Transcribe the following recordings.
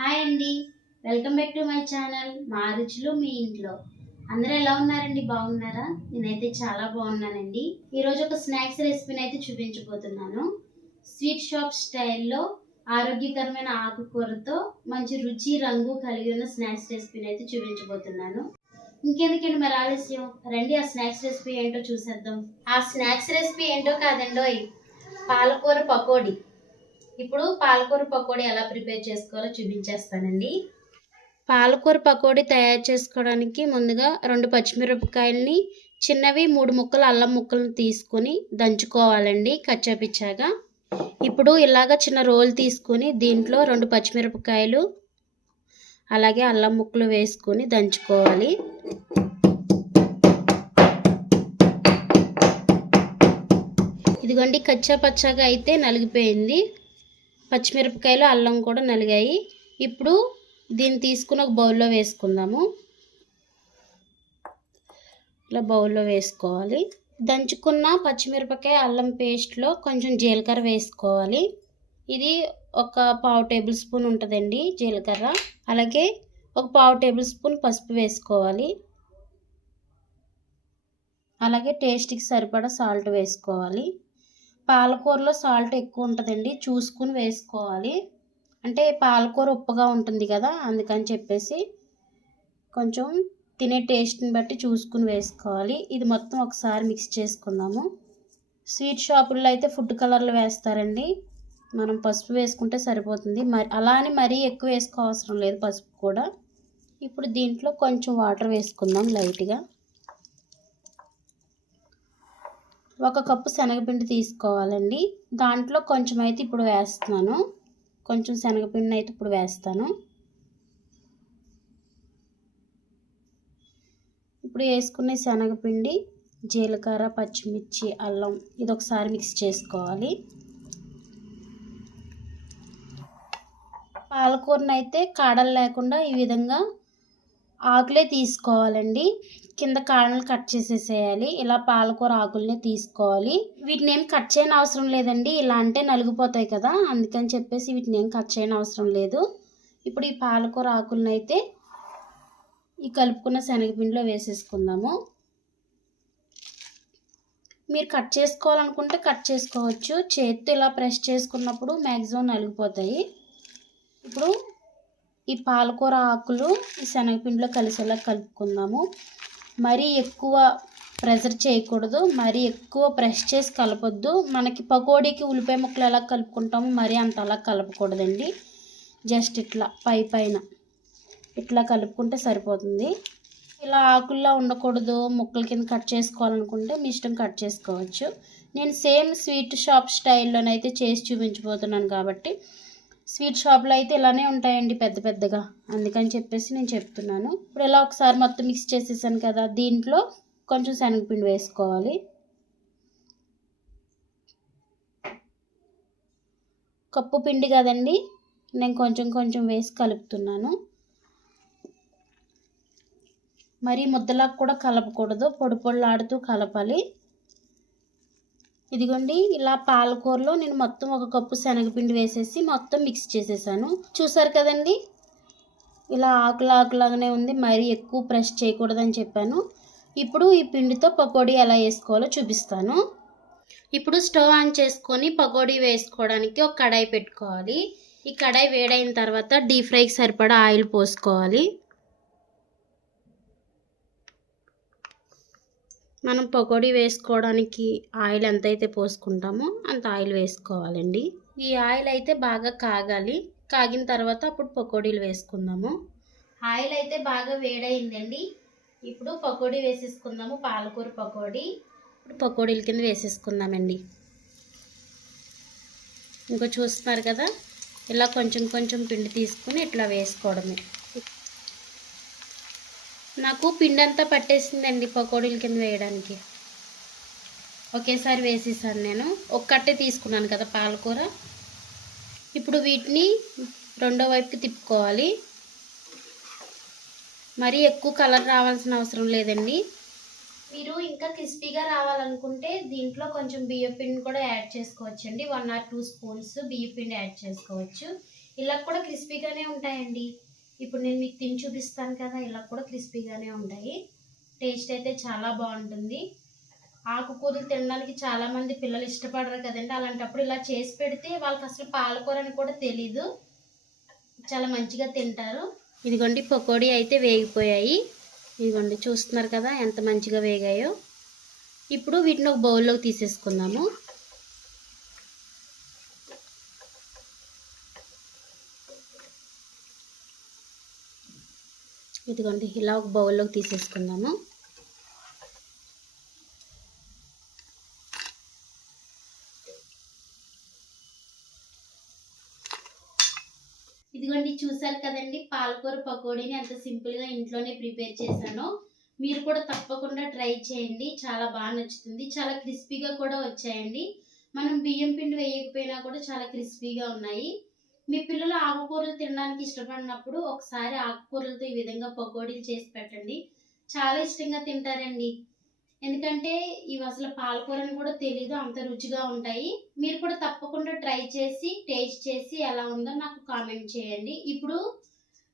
Hi అండి, welcome back to my channel మా రుచులు మీ ఇంట్లో. అందరూ ఎలా ఉన్నారండి? బాగున్నారా? నేనైతే చాలా బాగున్నానండి. ఈరోజు ఒక స్నాక్స్ రెసిపీని అయితే చూపించబోతున్నాను. స్వీట్ షాప్ స్టైల్లో ఆరోగ్యకరమైన ఆకుకూరతో మంచి రుచి రంగు కలిగి ఉన్న స్నాక్స్ రెసిపీని అయితే చూపించబోతున్నాను. ఇంకెందుకండి మరి ఆలస్యం, రండి ఆ స్నాక్స్ రెసిపీ ఏంటో చూసేద్దాం. ఆ స్నాక్స్ రెసిపీ ఏంటో కాదండోయ్, పాలకూర పకోడీ. ఇప్పుడు పాలకూర పకోడీ ఎలా ప్రిపేర్ చేసుకోవాలో చూపించేస్తానండి. పాలకూర పకోడీ తయారు చేసుకోవడానికి ముందుగా 2 పచ్చిమిరపకాయలని చిన్నవి 3 ముక్కలు అల్లం ముక్కలను తీసుకొని దంచుకోవాలండి కచ్చాపిచ్చాగా. ఇప్పుడు ఇలాగ చిన్న రోల్ తీసుకొని దీంట్లో 2 పచ్చిమిరపకాయలు అలాగే అల్లం ముక్కలు వేసుకొని దంచుకోవాలి. ఇదిగోండి కచ్చా పచ్చాగా అయితే నలిగిపోయింది. పచ్చిమిరపకాయలు అల్లం కూడా నలిగాయి. ఇప్పుడు దీన్ని తీసుకుని ఒక బౌల్లో వేసుకుందాము. ఇలా బౌల్లో వేసుకోవాలి. దంచుకున్న పచ్చిమిరపకాయ అల్లం పేస్ట్లో కొంచెం జీలకర్ర వేసుకోవాలి. ఇది ఒక 1/2 టేబుల్ స్పూన్ ఉంటుందండి జీలకర్ర. అలాగే ఒక 1/2 టేబుల్ స్పూన్ పసుపు వేసుకోవాలి. అలాగే టేస్ట్కి సరిపడా సాల్ట్ వేసుకోవాలి. పాలకూరలో సాల్ట్ ఎక్కువ ఉంటుందండి, చూసుకుని వేసుకోవాలి. అంటే పాలకూర ఉప్పుగా ఉంటుంది కదా, అందుకని చెప్పేసి కొంచెం తినే టేస్ట్ని బట్టి చూసుకుని వేసుకోవాలి. ఇది మొత్తం ఒకసారి మిక్స్ చేసుకుందాము. స్వీట్ షాపుల్లో అయితే ఫుడ్ కలర్లు వేస్తారండి, మనం పసుపు వేసుకుంటే సరిపోతుంది. అలా అని మరీ ఎక్కువ వేసుకోవసరం లేదు పసుపు కూడా. ఇప్పుడు దీంట్లో కొంచెం వాటర్ వేసుకుందాం లైట్గా. 1 కప్పు శనగపిండి తీసుకోవాలండి. దాంట్లో కొంచెం అయితే ఇప్పుడు వేస్తున్నాను. కొంచెం శనగపిండి అయితే ఇప్పుడు వేస్తాను. ఇప్పుడు వేసుకునే శనగపిండి, జీలకర్ర, పచ్చిమిర్చి, అల్లం ఇది ఒకసారి మిక్స్ చేసుకోవాలి. పాలకూరను అయితే కాడలు లేకుండా ఈ విధంగా ఆకులే తీసుకోవాలండి. కింద కాడలు కట్ చేసేసేయాలి. ఇలా పాలకూర ఆకుల్ని తీసుకోవాలి. వీటిని ఏం కట్ చేయని అవసరం లేదండి, ఇలా అంటే నలిగిపోతాయి కదా, అందుకని చెప్పేసి వీటిని ఏం కట్ చేయని అవసరం లేదు. ఇప్పుడు ఈ పాలకూర ఆకులను అయితే ఈ కలుపుకున్న శనగపిండిలో వేసేసుకుందాము. మీరు కట్ చేసుకోవాలనుకుంటే కట్ చేసుకోవచ్చు. చేతితో ఇలా ప్రెస్ చేసుకున్నప్పుడు మ్యాక్సిమం నలిగిపోతాయి. ఇప్పుడు ఈ పాలకూర ఆకులు ఈ శనగపిండిలో కలిసేలా కలుపుకుందాము. మరీ ఎక్కువ ప్రెషర్ చేయకూడదు, మరీ ఎక్కువ ప్రెస్ చేసి కలపొద్దు. మనకి పకోడీకి ఉల్లిపాయ ముక్కలు ఎలా కలుపుకుంటామో మరీ అంత అలా కలపకూడదండి. జస్ట్ ఇట్లా పైన ఇట్లా కలుపుకుంటే సరిపోతుంది. ఇలా ఆకుల్లో ఉండకూడదు, ముక్కల కింద కట్ చేసుకోవాలనుకుంటే మీ ఇష్టం కట్ చేసుకోవచ్చు. నేను సేమ్ స్వీట్ షాప్ స్టైల్లోనైతే చేసి చూపించబోతున్నాను కాబట్టి, స్వీట్ షాప్లో అయితే ఇలానే ఉంటాయండి పెద్ద పెద్దగా, అందుకని చెప్పేసి నేను చెప్తున్నాను. ఇప్పుడు ఇలా ఒకసారి మొత్తం మిక్స్ చేసేసాను కదా, దీంట్లో కొంచెం శనగపిండి వేసుకోవాలి. కప్పు పిండి కదండి, నేను కొంచెం కొంచెం వేసి కలుపుతున్నాను. మరి ముద్దలా కూడా కలపకూడదు, పొడి పొడిలాడుతూ కలపాలి. ఇదిగోండి ఇలా పాలకూరలో నేను మొత్తం 1 కప్పు శనగపిండి వేసేసి మొత్తం మిక్స్ చేసేసాను. చూసారు కదండి, ఇలా ఆకులాగానే ఉంది, మరీ ఎక్కువ ప్రెస్ చేయకూడదని చెప్పాను. ఇప్పుడు ఈ పిండితో పకోడీ ఎలా వేసుకోవాలో చూపిస్తాను. ఇప్పుడు స్టవ్ ఆన్ చేసుకొని పకోడీ వేసుకోవడానికి ఒక కడాయి పెట్టుకోవాలి. ఈ కడాయి వేడైన తర్వాత డీప్ ఫ్రైకి సరిపడా ఆయిల్ పోసుకోవాలి. మనం పకోడీ వేసుకోవడానికి ఆయిల్ ఎంతైతే పోసుకుంటామో అంత ఆయిల్ వేసుకోవాలండి. ఈ ఆయిల్ అయితే బాగా కాగాలి. కాగిన తర్వాత అప్పుడు పకోడీలు వేసుకుందాము. ఆయిల్ అయితే బాగా వేడైందండి. ఇప్పుడు పకోడీ వేసేసుకుందాము. పాలకూర పకోడీ ఇప్పుడు పకోడీల కింద వేసేసుకుందామండి. ఇంకో చూస్తున్నారు కదా, ఇలా కొంచెం కొంచెం పిండి తీసుకుని ఇట్లా వేసుకోవడమే. నాకు పిండి అంతా పట్టేసిందండి పకోడీల కింద వేయడానికి. ఒకేసారి వేసేసాను నేను. ఒక్కటే తీసుకున్నాను కదా పాలకూర. ఇప్పుడు వీటిని రెండో వైపుకి తిప్పుకోవాలి. మరీ ఎక్కువ కలర్ రావాల్సిన అవసరం లేదండి. మీరు ఇంకా క్రిస్పీగా రావాలనుకుంటే దీంట్లో కొంచెం బియ్యం పిండిని కూడా యాడ్ చేసుకోవచ్చండి. 1 or 2 స్పూన్స్ బియ్యం పిండి యాడ్ చేసుకోవచ్చు. ఇలా కూడా క్రిస్పీగానే ఉంటాయండి. ఇప్పుడు నేను మీకు తిని చూపిస్తాను కదా, ఇలా కూడా క్రిస్పీగానే ఉంటాయి. టేస్ట్ అయితే చాలా బాగుంటుంది. ఆకుకూరలు తినడానికి చాలామంది పిల్లలు ఇష్టపడరు కదండి. అలాంటప్పుడు ఇలా చేసి పెడితే వాళ్ళకి అసలు పాలకూర అని కూడా తెలీదు, చాలా మంచిగా తింటారు. ఇదిగోండి పకోడీ అయితే వేగిపోయాయి. ఇదిగోండి చూస్తున్నారు కదా ఎంత మంచిగా వేగాయో. ఇప్పుడు వీటిని ఒక బౌల్లోకి తీసేసుకుందాము. ఇదిగోండి ఇలా ఒక బౌల్లోకి తీసేసుకుందాము. ఇదిగోండి చూసారు కదండి పాలకూర పకోడీని ఎంత సింపుల్గా ఇంట్లోనే ప్రిపేర్ చేశానో. మీరు కూడా తప్పకుండా ట్రై చేయండి, చాలా బాగా నచ్చుతుంది. చాలా క్రిస్పీగా కూడా వచ్చాయండి. మనం బియ్యం పిండి వేయకపోయినా కూడా చాలా క్రిస్పీగా ఉన్నాయి. మీ పిల్లలు ఆకుకూరలు తినడానికి ఇష్టపడినప్పుడు ఒకసారి ఆకుకూరలతో ఈ విధంగా పకోడీలు చేసి పెట్టండి, చాలా ఇష్టంగా తింటారండి. ఎందుకంటే ఇవి అసలు పాలకూరని కూడా తెలీదు, అంత రుచిగా ఉంటాయి. మీరు కూడా తప్పకుండా ట్రై చేసి టేస్ట్ చేసి ఎలా ఉందో నాకు కామెంట్ చేయండి. ఇప్పుడు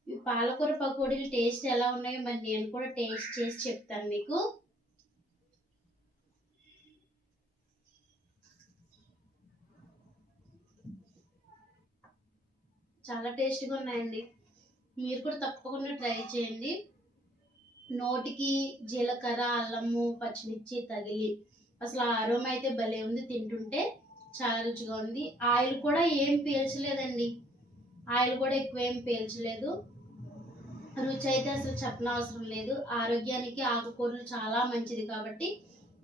ఈ పాలకూర పకోడీలు టేస్ట్ ఎలా ఉన్నాయో మరి నేను కూడా టేస్ట్ చేసి చెప్తాను మీకు. చాలా టేస్ట్గా ఉన్నాయండి. మీరు కూడా తప్పకుండా ట్రై చేయండి. నోటికి జీలకర్ర అల్లము పచ్చిమిర్చి తగిలి అసలు ఆరోమ అయితే భలే ఉంది. తింటుంటే చాలా రుచిగా ఉంది. ఆయిల్ కూడా ఏం పీల్చలేదండి, ఆయిల్ కూడా ఎక్కువ ఏం పీల్చలేదు. రుచి అయితే అసలు చెప్పనవసరం లేదు. ఆరోగ్యానికి ఆకుకూరలు చాలా మంచిది కాబట్టి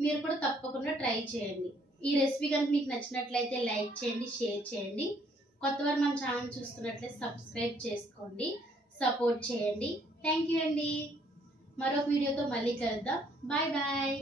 మీరు కూడా తప్పకుండా ట్రై చేయండి. ఈ రెసిపీ కనుక మీకు నచ్చినట్లయితే లైక్ చేయండి, షేర్ చేయండి. కొత్తవారు మన ఛానల్ చూస్తున్నట్లయితే సబ్స్క్రైబ్ చేసుకోండి, సపోర్ట్ చేయండి. థ్యాంక్ యూ అండి. మరొక వీడియోతో మళ్ళీ కలుద్దాం. Bye bye.